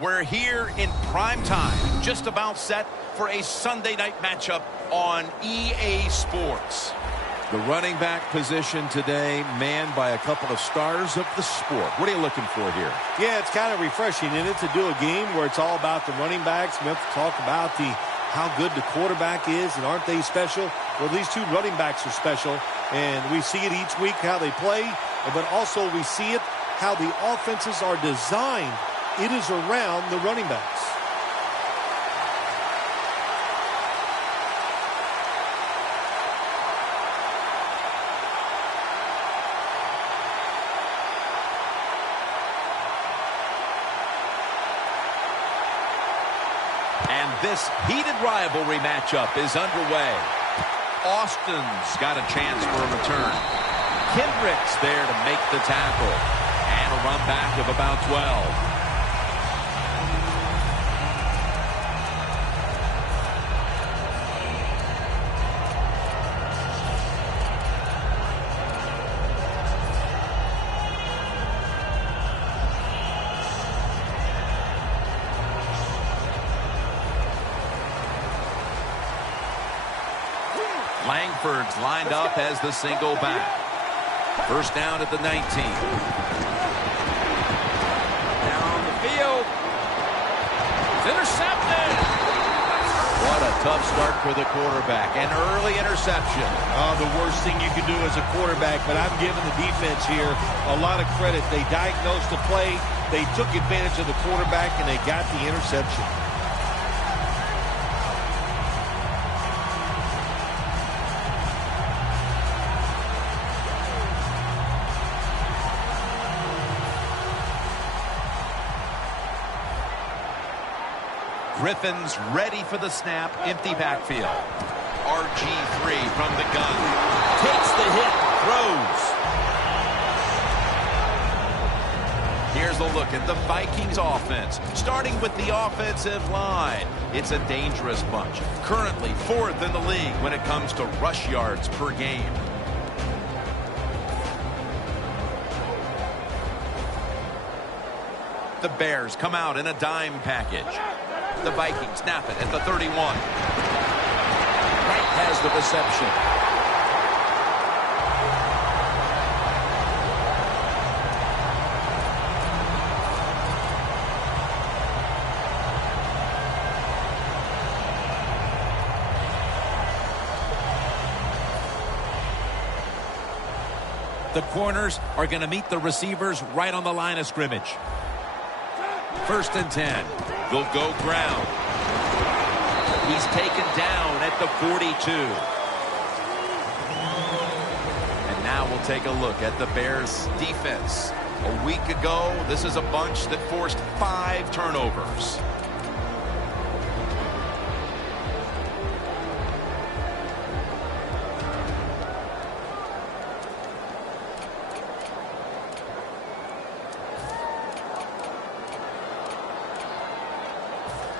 We're here in prime time, just about set for a Sunday night matchup on EA Sports. The running back position today manned by a couple of stars of the sport. What are you looking for here? Yeah, it's kind of refreshing, isn't it, to do a game where it's all about the running backs. We have to talk about how good the quarterback is, and aren't they special? Well, these two running backs are special, and we see it each week how they play, but also we see it how the offenses are designed. It is around the running backs. And this heated rivalry matchup is underway. Austin's got a chance for a return. Kendrick's there to make the tackle. And a run back of about 12. Langford's lined up as the single back. First down at the 19. Down the field. It's intercepted. What a tough start for the quarterback. An early interception. Oh, the worst thing you can do as a quarterback, but I'm giving the defense here a lot of credit. They diagnosed the play, they took advantage of the quarterback, and they got the interception. Griffin's ready for the snap. Empty backfield. RG3 from the gun. Takes the hit. Throws. Here's a look at the Vikings offense. Starting with the offensive line. It's a dangerous bunch. Currently 4th in the league when it comes to rush yards per game. The Bears come out in a dime package. The Vikings snap it at the 31. Wright has the reception. The corners are going to meet the receivers right on the line of scrimmage. 1st and 10. They'll go ground. He's taken down at the 42. And now we'll take a look at the Bears' defense. A week ago, this is a bunch that forced 5 turnovers.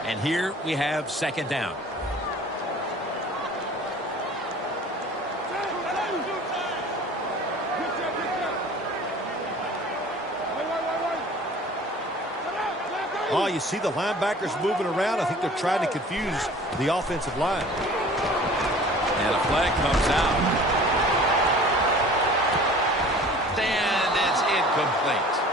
And here we have 2nd down. Oh, you see the linebackers moving around. I think they're trying to confuse the offensive line. And a flag comes out. And it's incomplete.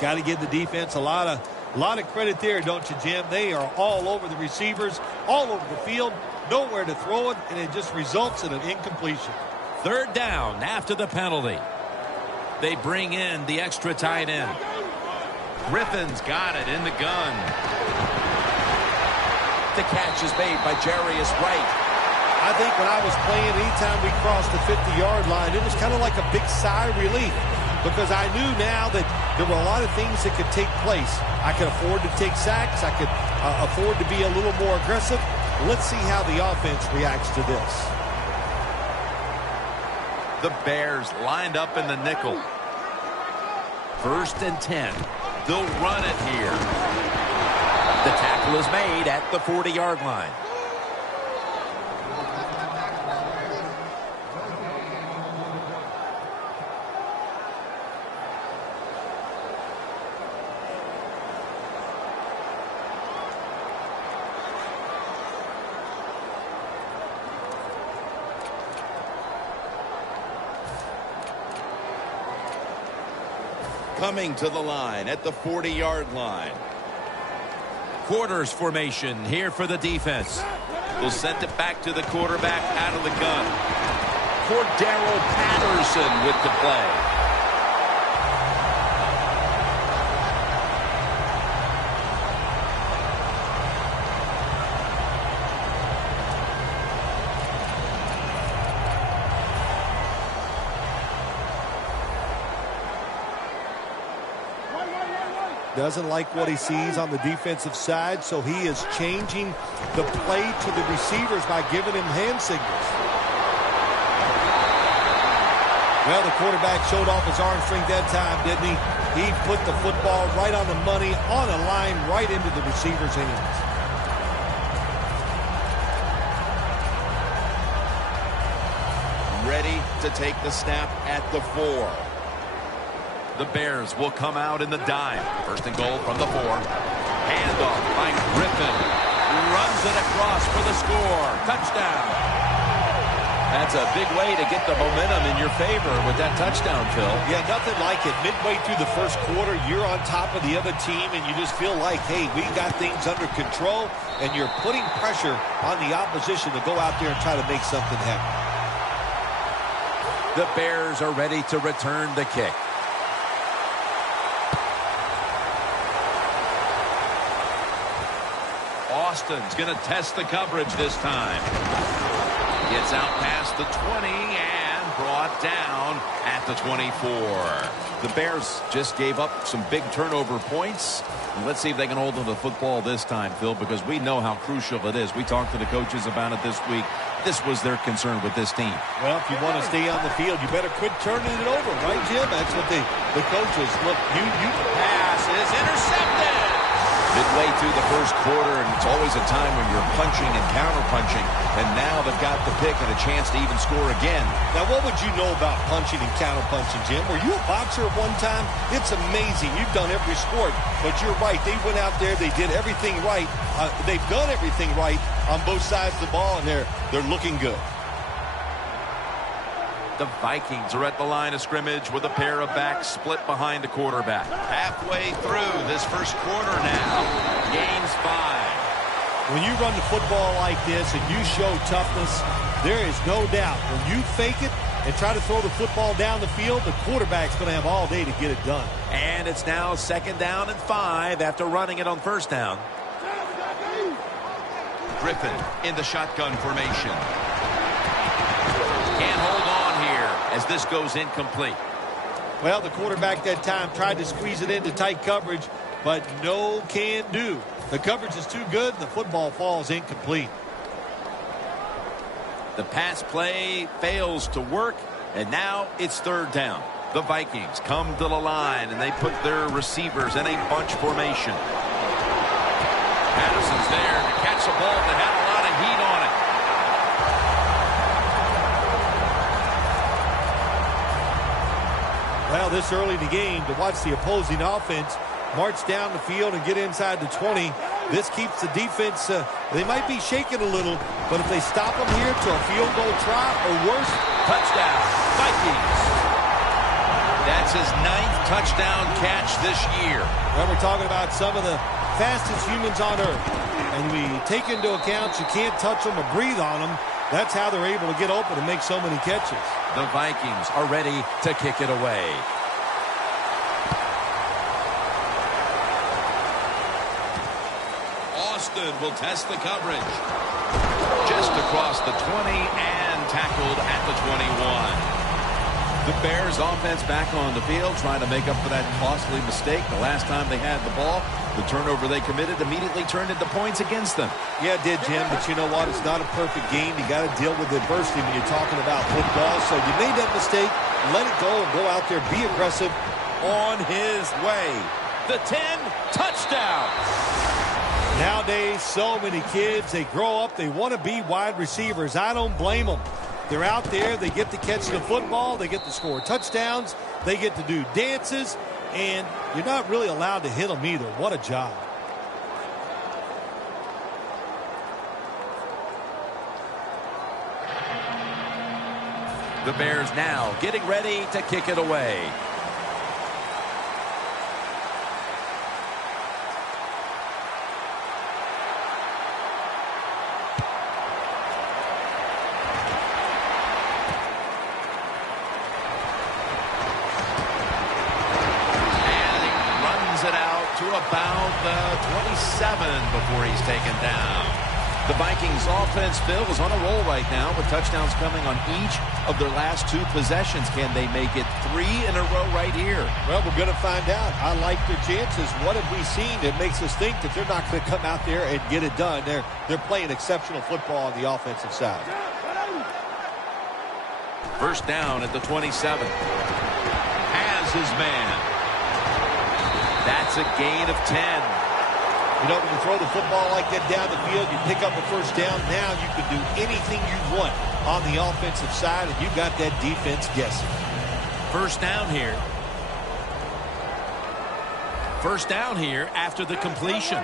Got to give the defense a lot of credit there, don't you, Jim? They are all over the receivers, all over the field, nowhere to throw it, and it just results in an incompletion. 3rd down after the penalty. They bring in the extra tight end. Griffin's got it in the gun. The catch is made by Jarius Wright. I think when I was playing, anytime we crossed the 50-yard line, it was kind of like a big sigh of relief, because I knew now that there were a lot of things that could take place. I could afford to take sacks. I could afford to be a little more aggressive. Let's see how the offense reacts to this. The Bears lined up in the nickel. 1st and 10. They'll run it here. The tackle is made at the 40-yard line. coming to the line at the 40-yard line. Quarters formation here for the defense. We'll send it back to the quarterback out of the gun. Cordero Patterson with the play. Doesn't like what he sees on the defensive side, so he is changing the play to the receivers by giving him hand signals. Well, the quarterback showed off his arm strength that time, didn't he? He put the football right on the money, on a line, right into the receiver's hands. Ready to take the snap at the 4. The Bears will come out in the dime. First and goal from the 4. Handoff by Griffin. Runs it across for the score. Touchdown. That's a big way to get the momentum in your favor with that touchdown, Phil. Yeah, nothing like it. Midway through the first quarter, you're on top of the other team, and you just feel like, hey, we got things under control, and you're putting pressure on the opposition to go out there and try to make something happen. The Bears are ready to return the kick. Austin's going to test the coverage this time. Gets out past the 20 and brought down at the 24. The Bears just gave up some big turnover points. And let's see if they can hold on to the football this time, Phil, because we know how crucial it is. We talked to the coaches about it this week. This was their concern with this team. Well, if you want to stay on the field, you better quit turning it over, right, Jim? That's what the coaches look. You pass is intercepted. Midway through the first quarter, and it's always a time when you're punching and counter-punching, and now they've got the pick and a chance to even score again. Now, what would you know about punching and counter-punching, Jim? Were you a boxer at one time? It's amazing. You've done every sport, but you're right. They went out there. They did everything right. They've done everything right on both sides of the ball, and they're looking good. The Vikings are at the line of scrimmage with a pair of backs split behind the quarterback. Halfway through this first quarter now. Gains 5. When you run the football like this and you show toughness, there is no doubt when you fake it and try to throw the football down the field, the quarterback's going to have all day to get it done. And it's now 2nd down and 5 after running it on 1st down. Griffin in the shotgun formation. Can't hold on here as this goes incomplete. Well, the quarterback that time tried to squeeze it into tight coverage, but no can do. The coverage is too good, and the football falls incomplete. The pass play fails to work, and now it's 3rd down. The Vikings come to the line, and they put their receivers in a bunch formation. Patterson's there to catch the ball that had a lot of heat on it. Well, this early in the game, to watch the opposing offense march down the field and get inside the 20, this keeps the defense, they might be shaking a little, but if they stop them here to a field goal try or worse, touchdown, Vikings. That's his 9th touchdown catch this year. Well, we're talking about some of the fastest humans on earth, and we take into account you can't touch them or breathe on them. That's how they're able to get open and make so many catches. The Vikings are ready to kick it away. Austin will test the coverage. Just across the 20 and tackled at the 21. The Bears offense back on the field trying to make up for that costly mistake. The last time they had the ball, the turnover they committed immediately turned into points against them. Yeah, it did, Jim, but you know what? It's not a perfect game. You got to deal with adversity when you're talking about football. So you made that mistake, let it go, and go out there, be aggressive on his way. The 10, touchdown. Nowadays, so many kids, they grow up, they want to be wide receivers. I don't blame them. They're out there, they get to catch the football, they get to score touchdowns, they get to do dances, and you're not really allowed to hit them either. What a job. The Bears now getting ready to kick it away. to about the 27 before he's taken down. The Vikings offense, Phil, is on a roll right now with touchdowns coming on each of their last 2 possessions. Can they make it 3 in a row right here? Well, we're going to find out. I like their chances. What have we seen that makes us think that they're not going to come out there and get it done? They're playing exceptional football on the offensive side. First down at the 27. Has his man. That's a gain of 10. You know, when you throw the football like that down the field, you pick up a first down. Now you can do anything you want on the offensive side, and you got that defense guessing. First down here. First down here after the completion.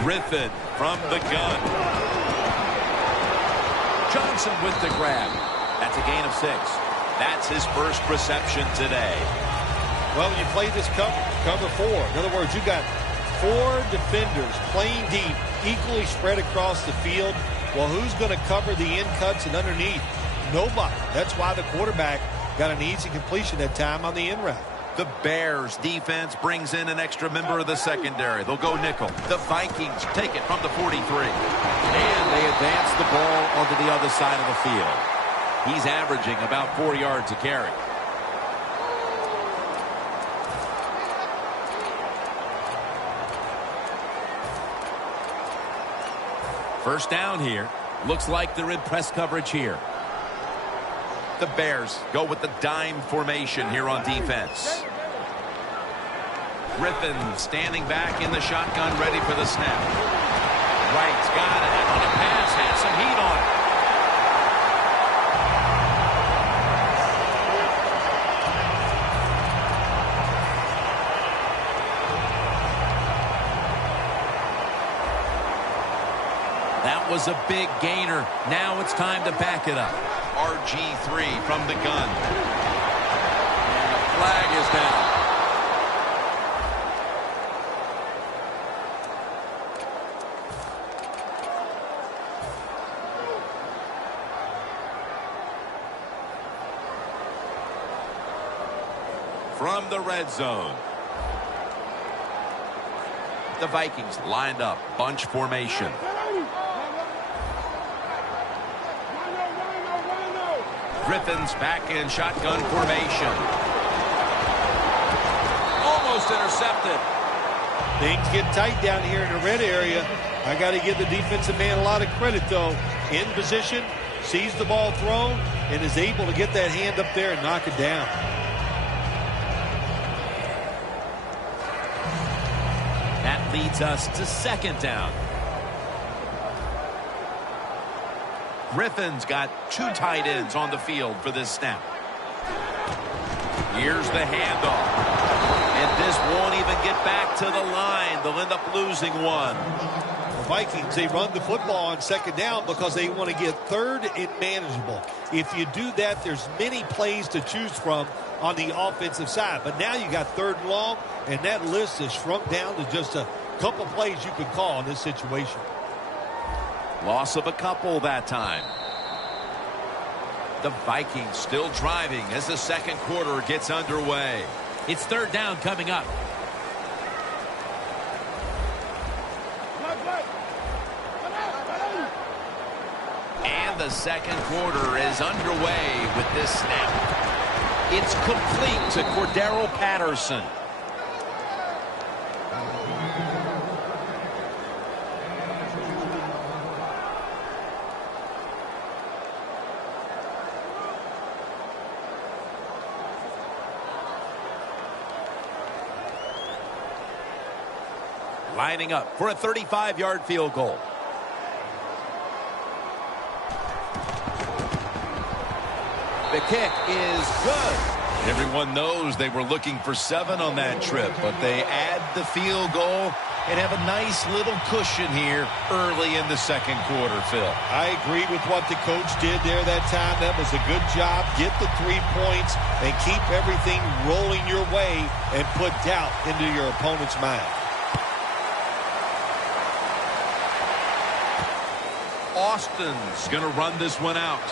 Griffin from the gun. Johnson with the grab. That's a gain of 6. That's his first reception today. Well, when you play this cover 4, in other words, you got 4 defenders playing deep, equally spread across the field. Well, who's going to cover the in cuts and underneath? Nobody. That's why the quarterback got an easy completion that time on the in route. The Bears defense brings in an extra member of the secondary. They'll go nickel. The Vikings take it from the 43. And they advance the ball onto the other side of the field. He's averaging about 4 yards a carry. First down here. Looks like they're in press coverage here. The Bears go with the dime formation here on defense. Griffin standing back in the shotgun, ready for the snap. Wright's got it. On a pass, has some heat on it. That was a big gainer. Now it's time to back it up. RG3 from the gun. And the flag is down. From the red zone. The Vikings lined up, bunch formation. Griffin's back in shotgun formation. Almost intercepted. Things get tight down here in the red area. I got to give the defensive man a lot of credit, though. In position, sees the ball thrown, and is able to get that hand up there and knock it down. That leads us to second down. Griffin's got 2 tight ends on the field for this snap. Here's the handoff. And this won't even get back to the line. They'll end up losing one. The Vikings, they run the football on second down because they want to get third and manageable. If you do that, there's many plays to choose from on the offensive side. But now you got third and long, and that list is shrunk down to just a couple plays you could call in this situation. Loss of a couple that time. The Vikings still driving as the second quarter gets underway. It's third down coming up. And the second quarter is underway with this snap. It's complete to Cordero Patterson. Lining up for a 35-yard field goal. The kick is good. Everyone knows they were looking for 7 on that trip, but they add the field goal and have a nice little cushion here early in the second quarter, Phil. I agree with what the coach did there that time. That was a good job. Get the 3 points and keep everything rolling your way and put doubt into your opponent's mind. Austin's going to run this one out.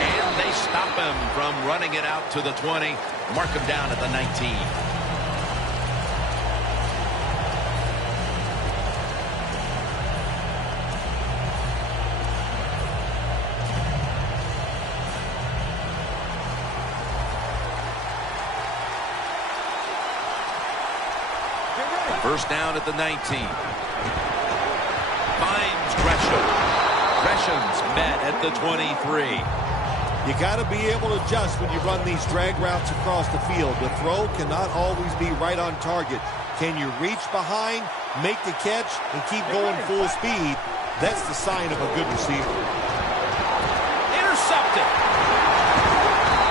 And they stop him from running it out to the 20. Mark him down at the 19. First down at the 19. Finds Gresham. Gresham's met at the 23. You got to be able to adjust when you run these drag routes across the field. The throw cannot always be right on target. Can you reach behind, make the catch, and keep going full speed? That's the sign of a good receiver. Intercepted.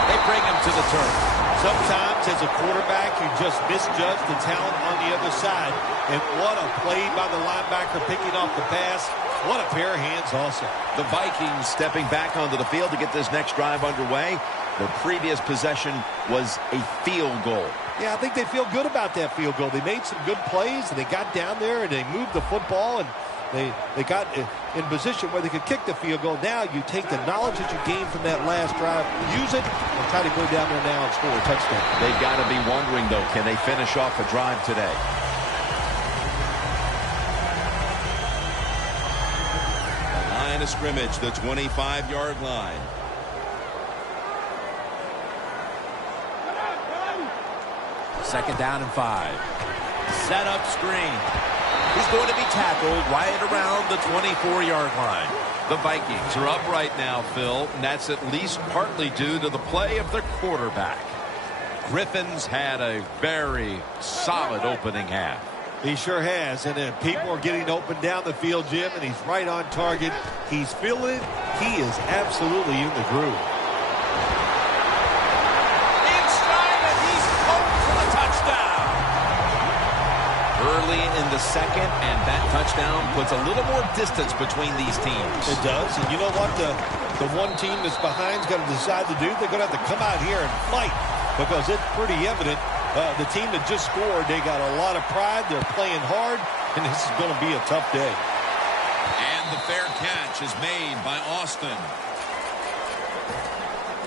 They bring him to the turf. Sometimes as a quarterback, you just misjudge the talent on the other side. And what a play by the linebacker picking off the pass. What a pair of hands also. The Vikings stepping back onto the field to get this next drive underway. Their previous possession was a field goal. Yeah, I think they feel good about that field goal. They made some good plays, and they got down there, and they moved the football, and they got in position where they could kick the field goal. Now you take the knowledge that you gained from that last drive, use it, and try to go down there now and score a touchdown. They've got to be wondering, though, can they finish off a drive today? Line of scrimmage, the 25-yard line. Second down and 5. Set up screen. He's going to be tackled right around the 24-yard line. The Vikings are up right now, Phil, and that's at least partly due to the play of their quarterback. Griffin's had a very solid opening half. He sure has, and people are getting open down the field, Jim, and he's right on target. He's feeling it. He is absolutely in the groove. Inside, and he's home for the touchdown. Early in the second, and that touchdown puts a little more distance between these teams. It does, and you know what? The one team that's behind's got to decide to do. They're going to have to come out here and fight because it's pretty evident. The team that just scored, they got a lot of pride. They're playing hard, and this is going to be a tough day. And the fair catch is made by Austin.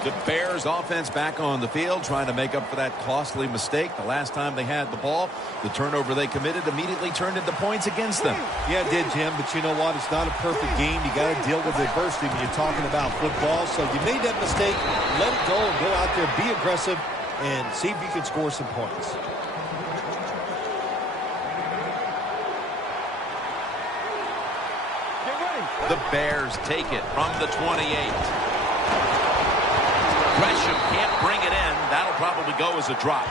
The Bears offense back on the field trying to make up for that costly mistake. The last time they had the ball, the turnover they committed immediately turned into points against them. Yeah, it did, Jim, but you know what? It's not a perfect game. You got to deal with adversity when you're talking about football. So you made that mistake, let it go, and go out there, be aggressive, and see if you can score some points. The Bears take it from the 28. Gresham can't bring it in. That'll probably go as a drop.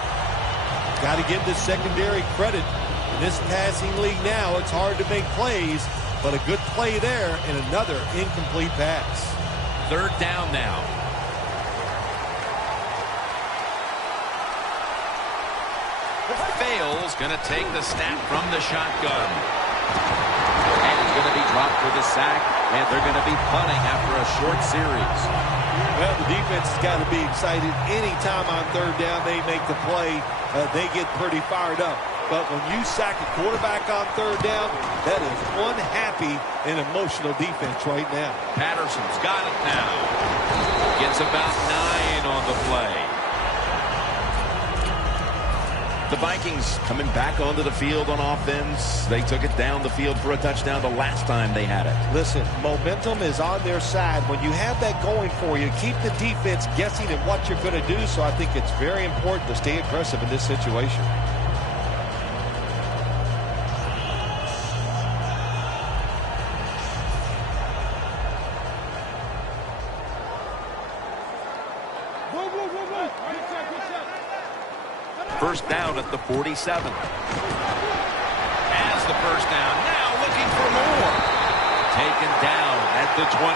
Got to give the secondary credit. In this passing league now, it's hard to make plays, but a good play there and another incomplete pass. Third down now. Fails, going to take the snap from the shotgun. And he's going to be dropped for the sack, and they're going to be punting after a short series. Well, the defense has got to be excited. Anytime on third down they make the play, they get pretty fired up. But when you sack a quarterback on third down, that is one happy and emotional defense right now. Patterson's got it now. Gets about 9 on the play. The Vikings coming back onto the field on offense. They took it down the field for a touchdown the last time they had it. Listen, momentum is on their side. When you have that going for you, keep the defense guessing at what you're going to do. So I think it's very important to stay aggressive in this situation. First down at the 47. Has the first down. Now looking for more. Taken down at the 21.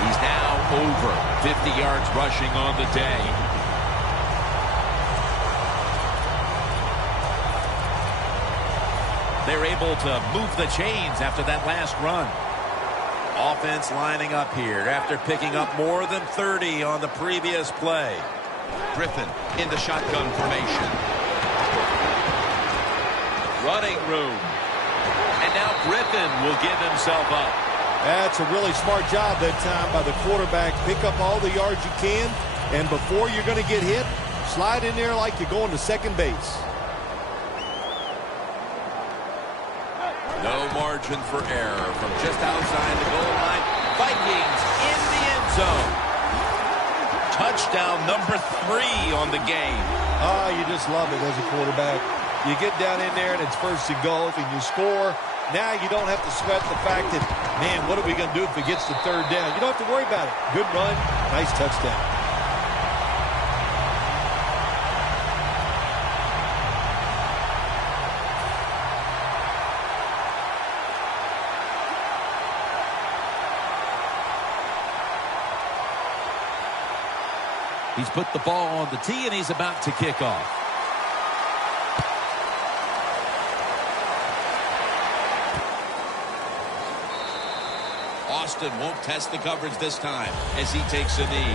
He's now over 50 yards rushing on the day. They're able to move the chains after that last run. Offense lining up here after picking up more than 30 on the previous play. Griffin in the shotgun formation. Running room. And now Griffin will give himself up. That's a really smart job that time by the quarterback. Pick up all the yards you can, and before you're going to get hit, slide in there like you're going to second base. No margin for error from just outside the goal line. Vikings in the end zone. Touchdown number 3 on the game. You just love it as a quarterback. You get down in there and it's first and goal and you score. Now you don't have to sweat the fact that, man, what are we going to do if it gets to third down? You don't have to worry about it. Good run, nice touchdown. He's put the ball on the tee, and he's about to kick off. Austin won't test the coverage this time as he takes a knee.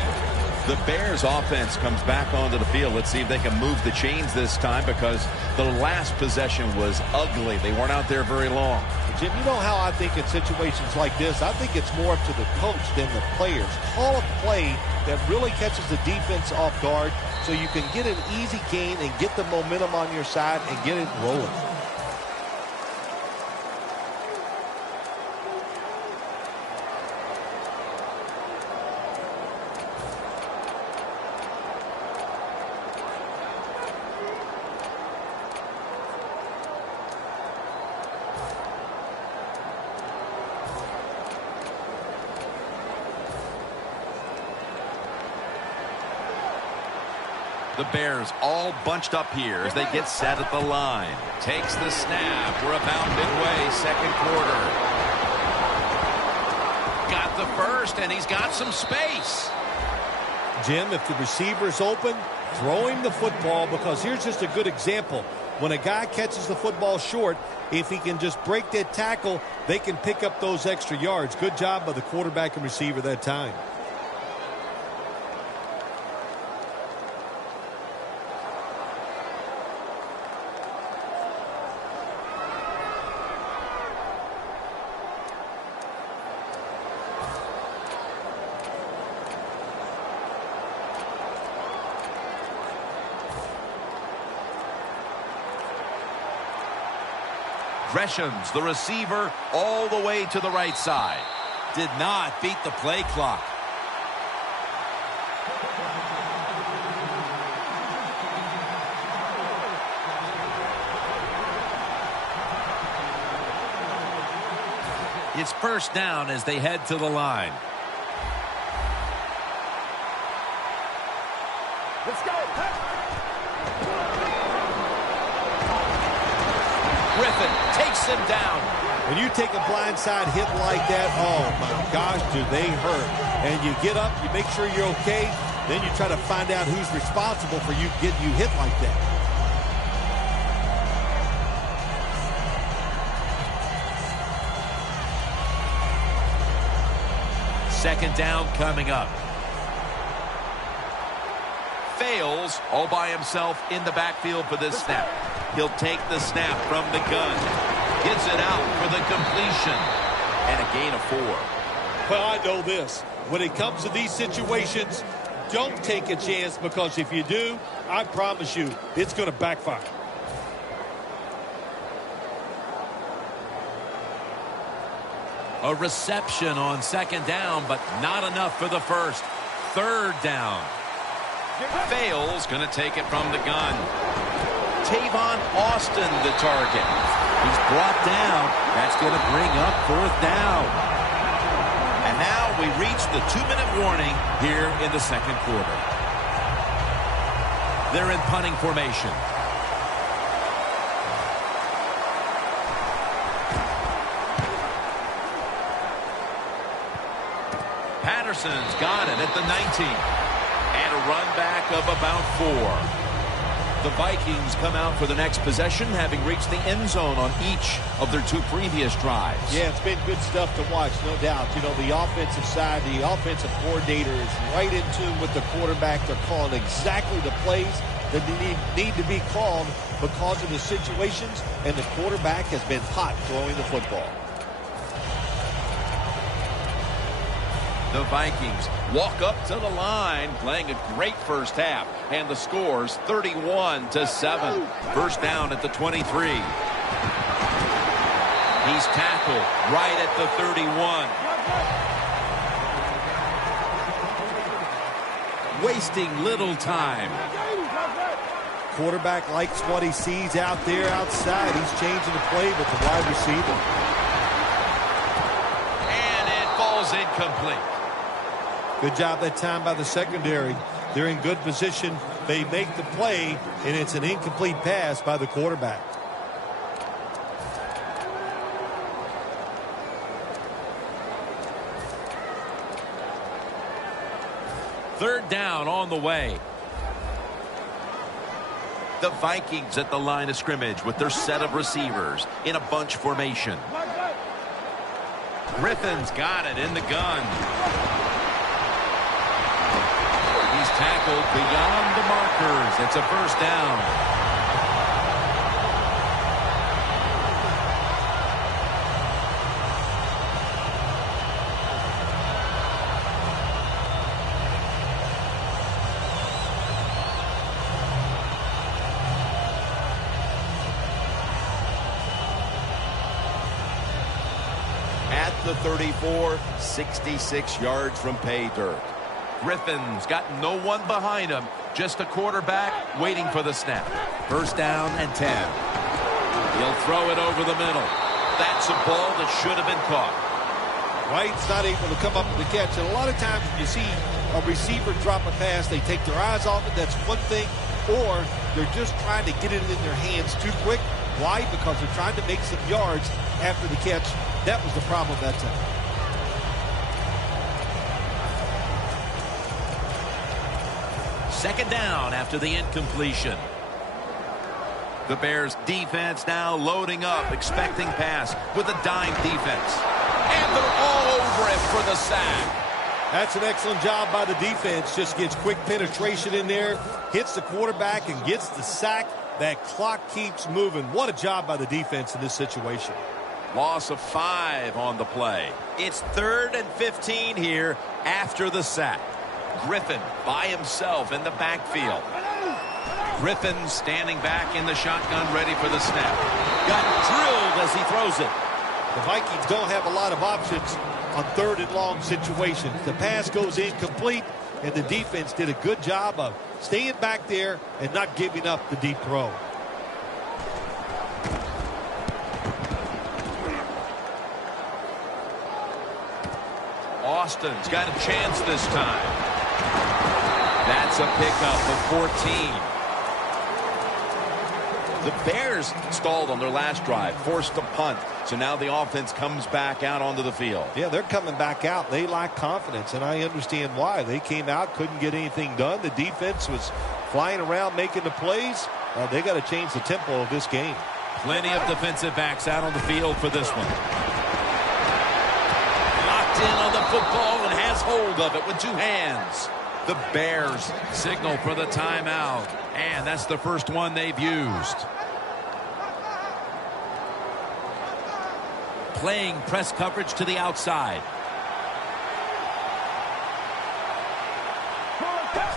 The Bears offense comes back onto the field. Let's see if they can move the chains this time, because the last possession was ugly. They weren't out there very long. Jim, you know how I think in situations like this, I think it's more up to the coach than the players. Call a play that really catches the defense off guard so you can get an easy gain and get the momentum on your side and get it rolling. The Bears all bunched up here as they get set at the line. Takes the snap. We're about midway, second quarter. Got the first, and he's got some space. Jim, if the receiver's open, throw him the football, because here's just a good example. When a guy catches the football short, if he can just break that tackle, they can pick up those extra yards. Good job by the quarterback and receiver that time. Gresham's the receiver all the way to the right side. Did not beat the play clock. It's first down as they head to the line. Let's go. Griffin takes him down. When you take a blindside hit like that, oh my gosh, do they hurt. And you get up, you make sure you're okay, then you try to find out who's responsible for you getting you hit like that. Second down coming up. Fails all by himself in the backfield for this snap. He'll take the snap from the gun. Gets it out for the completion. And a gain of 4. Well, I know this. When it comes to these situations, don't take a chance, because if you do, I promise you, it's going to backfire. A reception on second down, but not enough for the first. Third down. Fails, going to take it from the gun. Tavon Austin, the target. He's brought down. That's going to bring up fourth down. And now we reach the 2-minute warning here in the second quarter. They're in punting formation. Patterson's got it at the 19. And a run back of about 4. The Vikings come out for the next possession, having reached the end zone on each of their 2 previous drives. Yeah, it's been good stuff to watch, no doubt. You know, the offensive side, the offensive coordinator is right in tune with the quarterback. They're calling exactly the plays that they need to be called because of the situations, and the quarterback has been hot throwing the football. The Vikings walk up to the line, playing a great first half, and the score's 31-7. First down at the 23. He's tackled right at the 31. Wasting little time. quarterback likes what he sees out there outside. He's changing the play with the wide receiver. And it falls incomplete. Good job that time by the secondary. They're in good position. They make the play, and it's an incomplete pass by the quarterback. Third down on the way. The Vikings at the line of scrimmage with their set of receivers in a bunch formation. Griffin's got it in the gun. He's tackled beyond the markers. It's a first down. At the 34, 66 yards from pay dirt. Griffin's got no one behind him. Just a quarterback waiting for the snap. First down and 10. He'll throw it over the middle. That's a ball that should have been caught. Wright's not able to come up with the catch. And a lot of times when you see a receiver drop a pass, they take their eyes off it. That's one thing. Or they're just trying to get it in their hands too quick. Why? Because they're trying to make some yards after the catch. That was the problem that time. Second down after the incompletion. The Bears defense now loading up, expecting pass with a dime defense. And they're all over it for the sack. That's an excellent job by the defense. Just gets quick penetration in there, hits the quarterback, and gets the sack. That clock keeps moving. What a job by the defense in this situation. Loss of 5 on the play. It's 3rd and 15 here after the sack. Griffin by himself in the backfield. Griffin standing back in the shotgun, ready for the snap. Got drilled as he throws it. The Vikings don't have a lot of options on 3rd and long situations. The pass goes incomplete, and the defense did a good job of staying back there and not giving up the deep throw. Austin's got a chance this time. That's a pickup of 14. The Bears stalled on their last drive, forced a punt. So now the offense comes back out onto the field. Yeah, they're coming back out. They lack confidence, and I understand why. They came out, couldn't get anything done. The defense was flying around making the plays. They got to change the tempo of this game. Plenty of defensive backs out on the field for this one. Locked in on the football and has hold of it with 2 hands. The Bears signal for the timeout, and that's the first one they've used. Playing press coverage to the outside.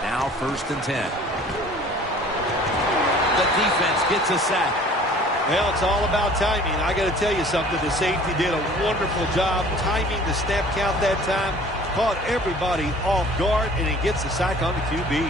Now 1st and 10. The defense gets a sack. Well, it's all about timing. I got to tell you something. The safety did a wonderful job timing the snap count that time. Caught everybody off guard, and he gets the sack on the QB.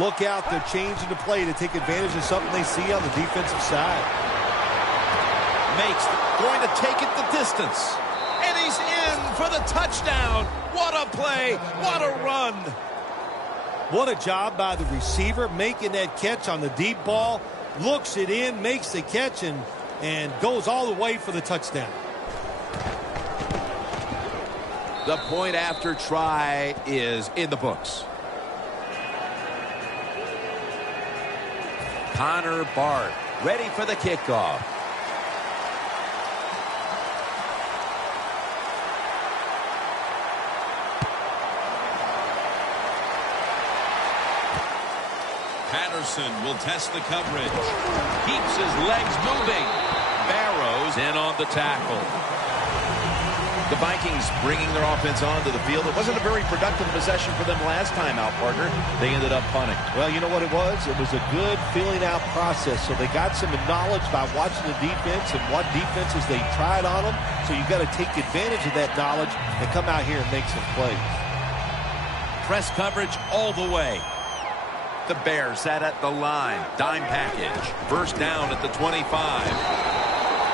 Look out, they're changing the play to take advantage of something they see on the defensive side. Going to take it the distance. And he's in for the touchdown. What a play. What a run. What a job by the receiver making that catch on the deep ball. Looks it in, makes the catch, and goes all the way for the touchdown. The point after try is in the books. Connor Bart ready for the kickoff. Patterson will test the coverage. Keeps his legs moving. Barrows in on the tackle. The Vikings bringing their offense onto the field. It wasn't a very productive possession for them last time out, partner. They ended up punting. Well, you know what it was? It was a good feeling out process. So they got some knowledge by watching the defense and what defenses they tried on them. So you got to take advantage of that knowledge and come out here and make some plays. Press coverage all the way. The Bears sat at the line. Dime package. First down at the 25.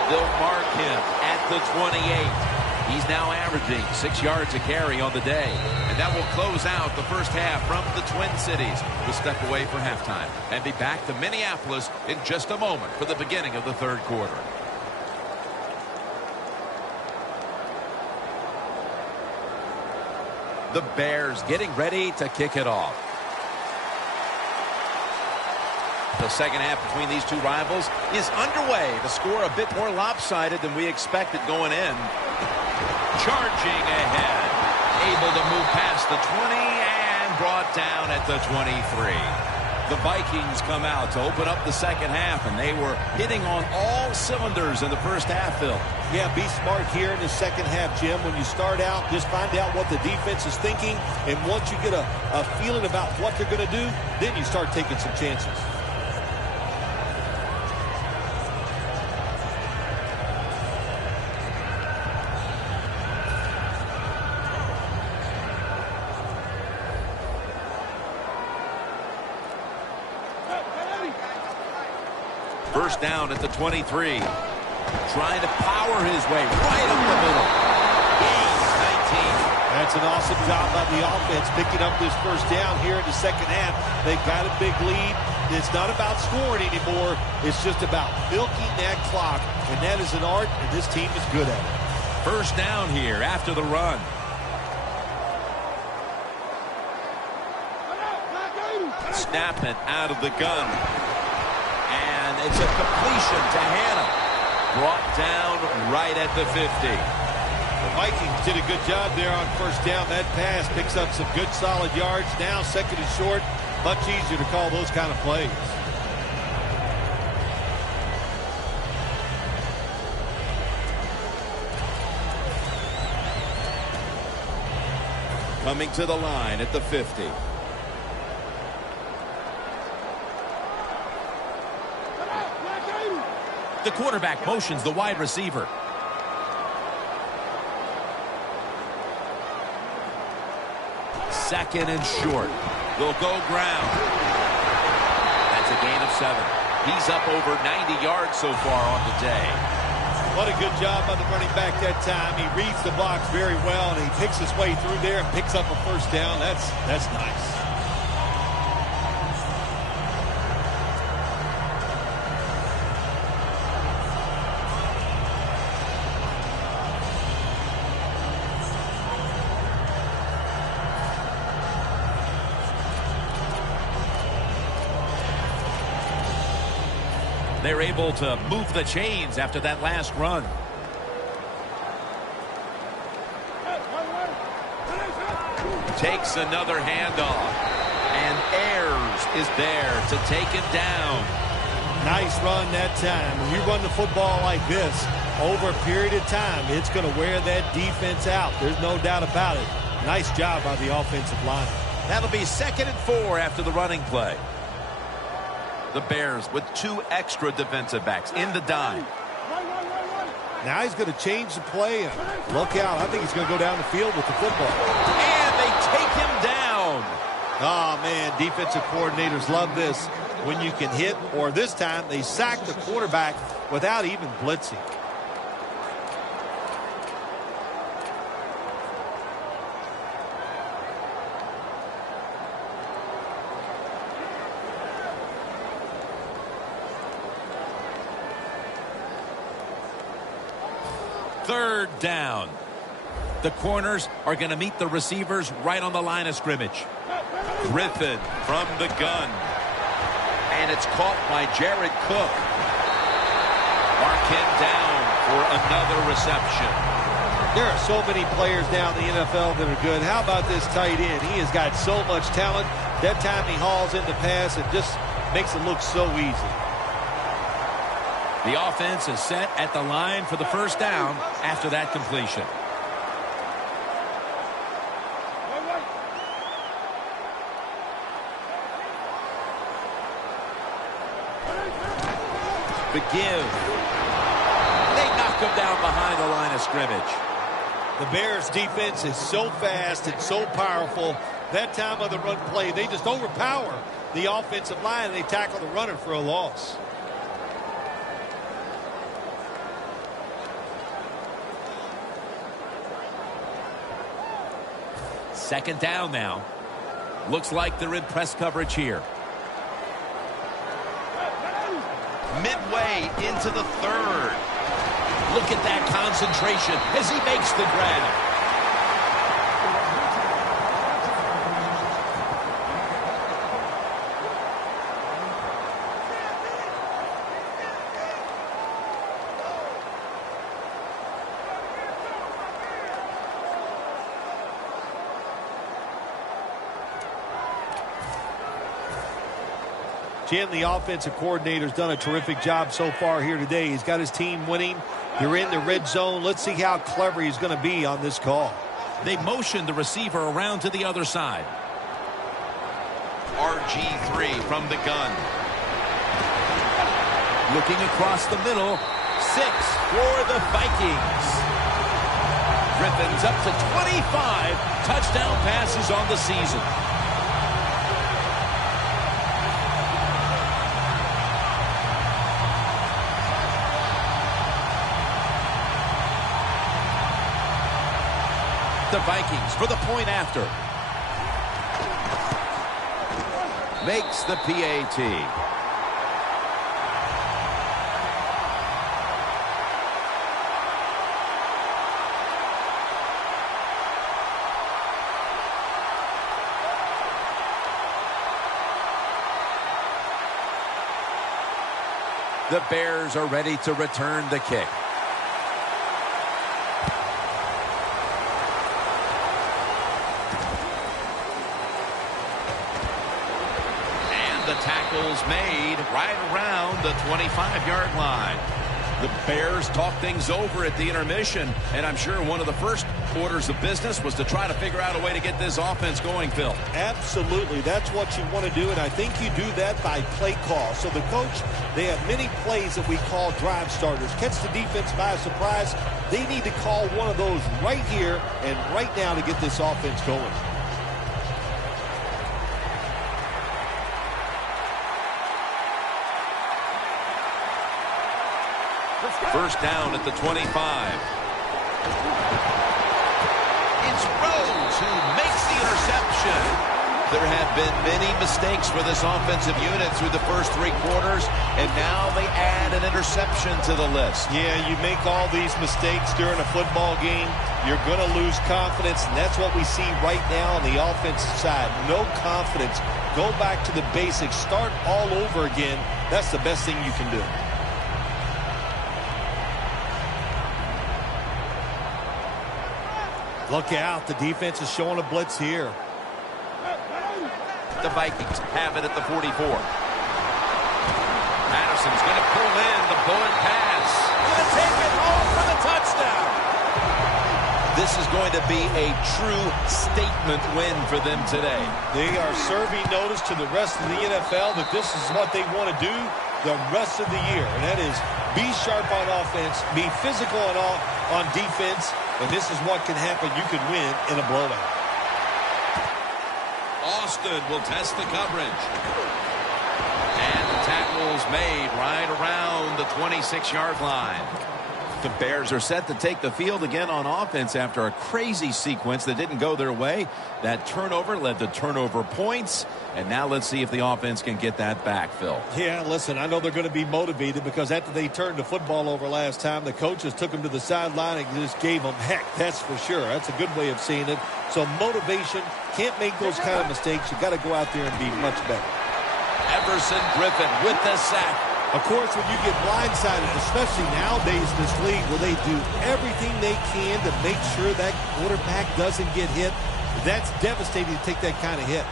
They'll mark him at the 28. He's now averaging 6 yards a carry on the day. And that will close out the first half from the Twin Cities. We'll step away for halftime and be back to Minneapolis in just a moment for the beginning of the third quarter. The Bears getting ready to kick it off. The second half between these two rivals is underway. The score a bit more lopsided than we expected going in. Charging ahead. Able to move past the 20 and brought down at the 23. The Vikings come out to open up the second half, and they were hitting on all cylinders in the first half, Phil. Yeah, be smart here in the second half, Jim. When you start out, just find out what the defense is thinking, and once you get a feeling about what they're going to do, then you start taking some chances. First down at the 23. Trying to power his way right up the middle. Gains 19. That's an awesome job by the offense picking up this first down here in the second half. They've got a big lead. It's not about scoring anymore. It's just about milking that clock. And that is an art, and this team is good at it. First down here after the run. Snapping out of the gun. It's a completion to Hannah. Brought down right at the 50. The Vikings did a good job there on first down. That pass picks up some good solid yards. Now second and short. Much easier to call those kind of plays. Coming to the line at the 50. The quarterback motions the wide receiver. Second and short. They'll go ground. That's a gain of 7. He's up over 90 yards so far on the day. What a good job by the running back that time. He reads the box very well, and he picks his way through there and picks up a first down. That's nice. They're able to move the chains after that last run. Takes another handoff. And Ayers is there to take it down. Nice run that time. When you run the football like this, over a period of time, it's going to wear that defense out. There's no doubt about it. Nice job by the offensive line. That'll be 2nd and 4 after the running play. The Bears with 2 extra defensive backs in the dime. Now he's going to change the play. Look out. I think he's going to go down the field with the football. And they take him down. Oh, man, defensive coordinators love this. When you can hit, or this time they sack the quarterback without even blitzing. Third down. The corners are going to meet the receivers right on the line of scrimmage. Griffin from the gun. And it's caught by Jared Cook. Markin down for another reception. There are so many players now in the NFL that are good. How about this tight end? He has got so much talent. That time he hauls in the pass and just makes it look so easy. The offense is set at the line for the first down after that completion. The give. They knock him down behind the line of scrimmage. The Bears defense is so fast and so powerful. That time of the run play, they just overpower the offensive line and they tackle the runner for a loss. Second down now. Looks like they're in press coverage here. Midway into the third. Look at that concentration as he makes the grab. Jim, the offensive coordinator's done a terrific job so far here today. He's got his team winning. They're in the red zone. Let's see how clever he's going to be on this call. They motion the receiver around to the other side. RG3 from the gun. Looking across the middle. 6 for the Vikings. Griffin's up to 25 touchdown passes on the season. The Vikings for the point after. Makes the PAT. The Bears are ready to return the kick. Tackles made right around the 25-yard line. The Bears talk things over at the intermission, and I'm sure one of the first orders of business was to try to figure out a way to get this offense going, Phil. Absolutely. That's what you want to do, and I think you do that by play call. So the coach, they have many plays that we call drive starters. Catch the defense by surprise. They need to call one of those right here and right now to get this offense going. First down at the 25. It's Rhodes who makes the interception. There have been many mistakes for this offensive unit through the first 3 quarters, and now they add an interception to the list. Yeah, you make all these mistakes during a football game, you're going to lose confidence, and that's what we see right now on the offensive side. No confidence. Go back to the basics. Start all over again. That's the best thing you can do. Look out. The defense is showing a blitz here. The Vikings have it at the 44. Madison's going to pull in the bullet pass. Going to take it home for the touchdown. This is going to be a true statement win for them today. They are serving notice to the rest of the NFL that this is what they want to do the rest of the year. And that is be sharp on offense, be physical on defense, and this is what can happen. You can win in a blowout. Austin will test the coverage. And the tackle's made right around the 26-yard line. The Bears are set to take the field again on offense after a crazy sequence that didn't go their way. That turnover led to turnover points. And now let's see if the offense can get that back, Phil. Yeah, listen, I know they're going to be motivated because after they turned the football over last time, the coaches took them to the sideline and just gave them heck, that's for sure. That's a good way of seeing it. So motivation, can't make those kind of mistakes. You got to go out there and be much better. Everson Griffin with the sack. Of course, when you get blindsided, especially nowadays in this league where they do everything they can to make sure that quarterback doesn't get hit, that's devastating to take that kind of hit.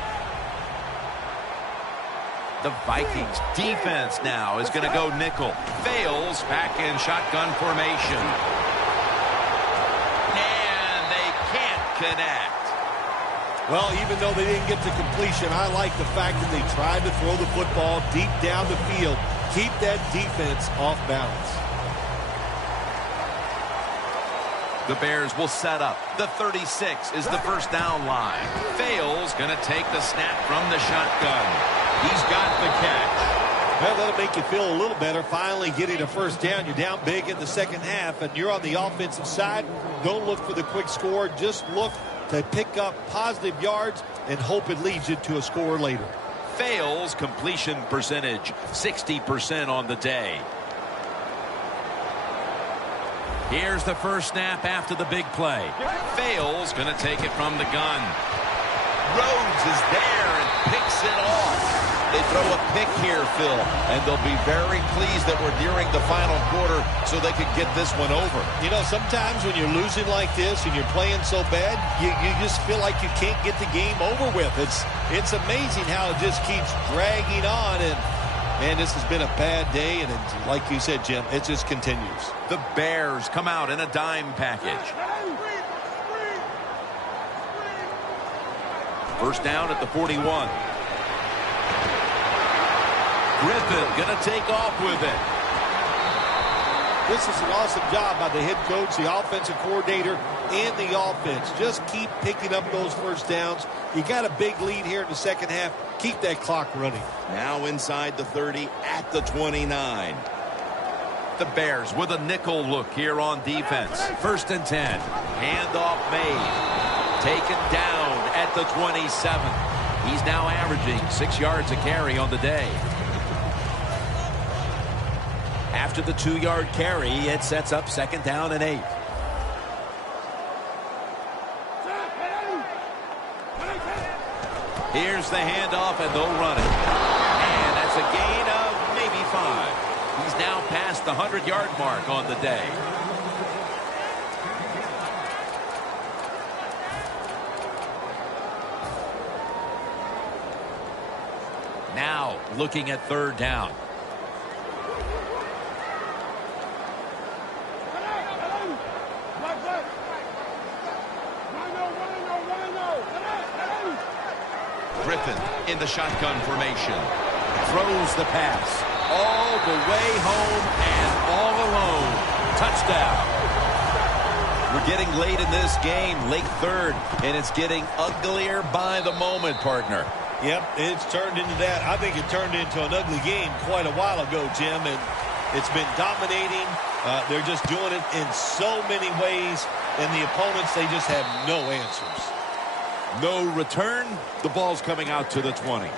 The Vikings defense now is going to go nickel. Fails back in shotgun formation. And they can't connect. Well, even though they didn't get to completion, I like the fact that they tried to throw the football deep down the field. Keep that defense off balance. The Bears will set up. The 36 is the first down line. Fails, going to take the snap from the shotgun. He's got the catch. Well, that'll make you feel a little better. Finally getting a first down. You're down big in the second half, and you're on the offensive side. Don't look for the quick score. Just look to pick up positive yards and hope it leads you to a score later. Fails, completion percentage 60% on the day. Here's the first snap after the big play. Fails, going to take it from the gun. Rhodes is there and picks it off. They throw a pick here, Phil, and they'll be very pleased that we're nearing the final quarter so they can get this one over. You know, sometimes when you're losing like this and you're playing so bad, you just feel like you can't get the game over with. It's amazing how it just keeps dragging on, and man, this has been a bad day, and it's, like you said, Jim, it just continues. The Bears come out in a dime package. First down at the 41. Griffin going to take off with it. This is an awesome job by the head coach, the offensive coordinator, and the offense. Just keep picking up those first downs. You got a big lead here in the second half. Keep that clock running. Now inside the 30 at the 29. The Bears with a nickel look here on defense. First and 10. Handoff made. Taken down at the 27. He's now averaging 6 yards a carry on the day. After the 2-yard carry, it sets up second down and 8. Here's the handoff, and they'll run it. And that's a gain of maybe 5. He's now past the 100-yard mark on the day. Now looking at third down. Griffin in the shotgun formation. Throws the pass. All the way home and all alone. Touchdown. We're getting late in this game, late third, and it's getting uglier by the moment, partner. Yep, it's turned into that. I think it turned into an ugly game quite a while ago, Jim, and it's been dominating. They're just doing it in so many ways, and the opponents, they just have no answers. No return. The ball's coming out to the 20.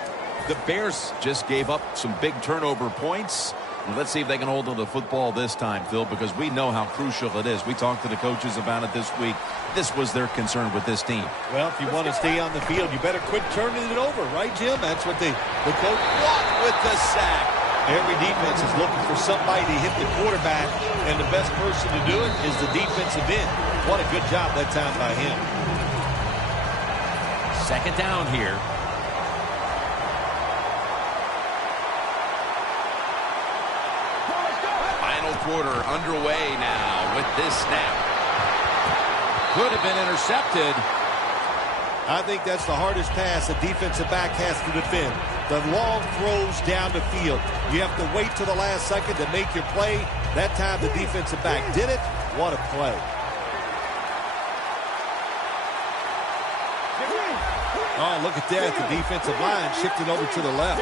The Bears just gave up some big turnover points. Let's see if they can hold on to the football this time, Phil, because we know how crucial it is. We talked to the coaches about it this week. This was their concern with this team. Well, if you want to stay on the field, you better quit turning it over, right, Jim? That's what the coach... What with the sack? Every defense is looking for somebody to hit the quarterback, and the best person to do it is the defensive end. What a good job that time by him. Second down here. Final quarter underway now with this snap. Could have been intercepted. I think that's the hardest pass a defensive back has to defend. The long throws down the field. You have to wait till the last second to make your play. That time the defensive back did it. What a play. Oh, look at that. The defensive line shifted over to the left.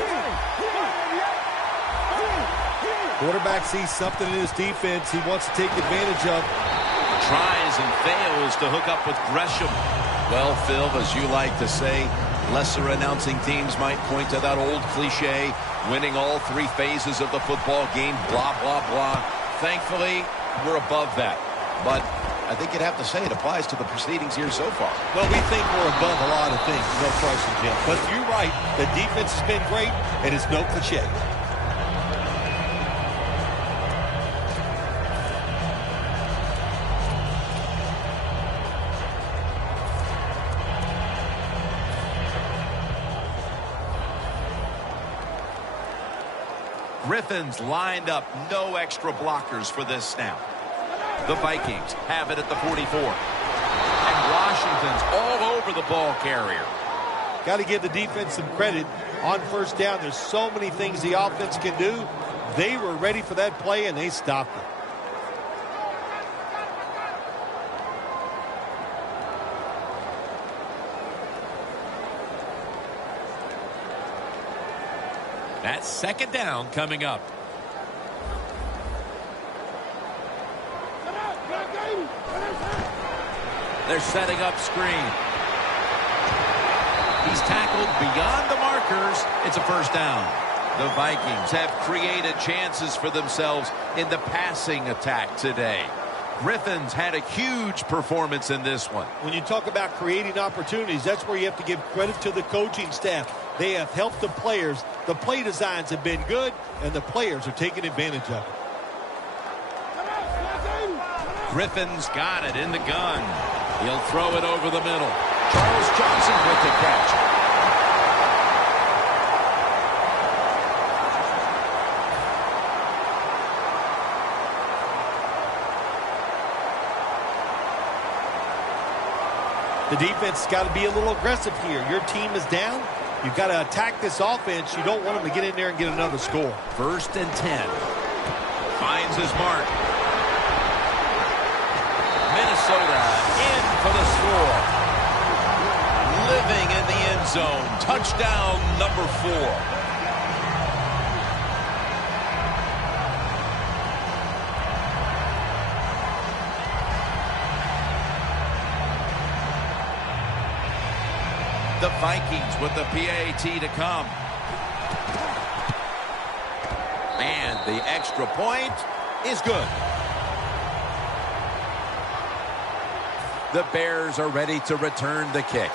Quarterback sees something in his defense he wants to take advantage of. Tries and fails to hook up with Gresham. Well, Phil, as you like to say, lesser announcing teams might point to that old cliche, winning all 3 phases of the football game, blah, blah, blah. Thankfully, we're above that. But I think you'd have to say it applies to the proceedings here so far. Well, we think we're above a lot of things, no question, Jim. But you're right. The defense has been great, and it's no cliche. Griffin's lined up. No extra blockers for this snap. The Vikings have it at the 44. And Washington's all over the ball carrier. Got to give the defense some credit on first down. There's so many things the offense can do. They were ready for that play, and they stopped it. That's second down coming up. They're setting up screen. He's tackled beyond the markers. It's a first down. The Vikings have created chances for themselves in the passing attack today. Griffin's had a huge performance in this one. When you talk about creating opportunities, that's where you have to give credit to the coaching staff. They have helped the players. The play designs have been good, and the players are taking advantage of it. Griffin's got it in the gun. He'll throw it over the middle. Charles Johnson with the catch. The defense has got to be a little aggressive here. Your team is down. You've got to attack this offense. You don't want them to get in there and get another score. 1st and 10. Finds his mark. Minnesota in for the score. Living in the end zone. Touchdown number 4. The Vikings with the PAT to come. And the extra point is good. The Bears are ready to return the kick.